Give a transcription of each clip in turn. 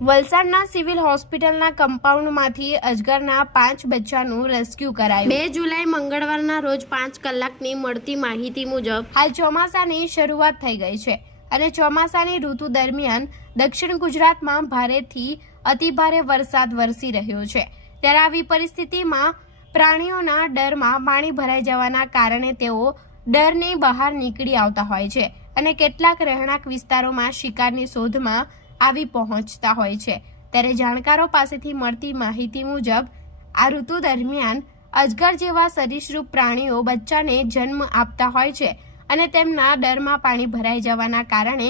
વલસાડના સિવિલ હોસ્પિટલના કમ્પાઉન્ડમાંથી અજગરના પાંચ બચ્ચાનું રેસ્ક્યુ કરાયું. બે જુલાઈ મંગળવારના રોજ પાંચ કલાકની મળતી માહિતી મુજબ હાલ ચોમાસાની શરૂઆત થઈ ગઈ છે અને ચોમાસાની ઋતુ દરમિયાન દક્ષિણ ગુજરાતમાં ભારેથી અતિભારે વરસાદ વરસી રહ્યો છે. ત્યારે આવી પરિસ્થિતિમાં પ્રાણીઓના ડરમાં પાણી ભરાઈ જવાના કારણે તેઓ ડરની બહાર નીકળી આવતા હોય છે અને કેટલાક રહેણાંક વિસ્તારોમાં શિકારની શોધમાં આવી પહોંચતા હોય છે. ત્યારે જાણકારો પાસેથી મળતી માહિતી મુજબ, આ ઋતુ દરમિયાન અજગર જેવા સરીસૃપ પ્રાણીઓ બચ્ચાને જન્મ આપતા હોય છે અને તેમના ડરમાં પાણી ભરાઈ જવાના કારણે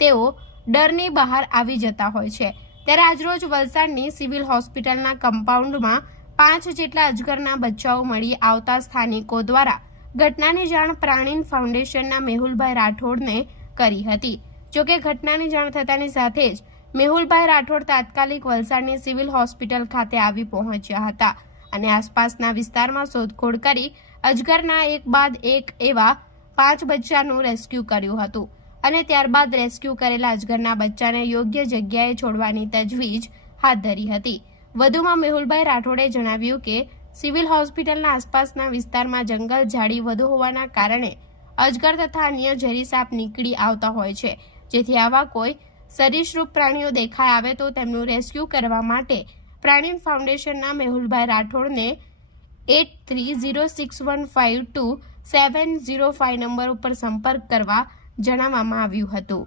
તેઓ ડરની બહાર આવી જતા હોય છે. ત્યારે આજરોજ વલસાડની સિવિલ હોસ્પિટલના કમ્પાઉન્ડમાં પાંચ જેટલા અજગરના બચ્ચાઓ મળી આવતા સ્થાનિકો દ્વારા ઘટનાની જાણ પ્રાણીન ફાઉન્ડેશનના મેહુલભાઈ રાઠોડને કરી હતી. જોકે ઘટનાની જાણ થતાની સાથે જ મેહુલભાઈ રાઠોડ તાત્કાલિક વલસાડની સિવિલ હોસ્પિટલ ખાતે આવી પહોંચ્યા હતા અને આસપાસના વિસ્તારમાં શોધખોળ કરી અજગરના એક બાદ એક એવા પાંચ બચ્ચાનું રેસ્ક્યુ કર્યું હતું અને ત્યારબાદ રેસ્ક્યુ કરેલા અજગરના બચ્ચાને યોગ્ય જગ્યાએ છોડવાની તજવીજ હાથ ધરી હતી. વધુમાં મેહુલભાઈ રાઠોડે જણાવ્યું કે, સિવિલ હોસ્પિટલના આસપાસના વિસ્તારમાં જંગલ ઝાડી વધુ હોવાના કારણે અજગર તથા અન્ય ઝેરી સાપ નીકળી આવતા હોય છે જેથી આવા કોઈ સરીસૃપ પ્રાણીઓ દેખાય આવે તો તેમનું રેસ્ક્યુ કરવા માટે પ્રાણી ફાઉન્ડેશનના મેહુલભાઈ રાઠોડને eight three zero six one five two seven zero five number ઉપર સંપર્ક કરવા જણાવવામાં આવ્યું હતું.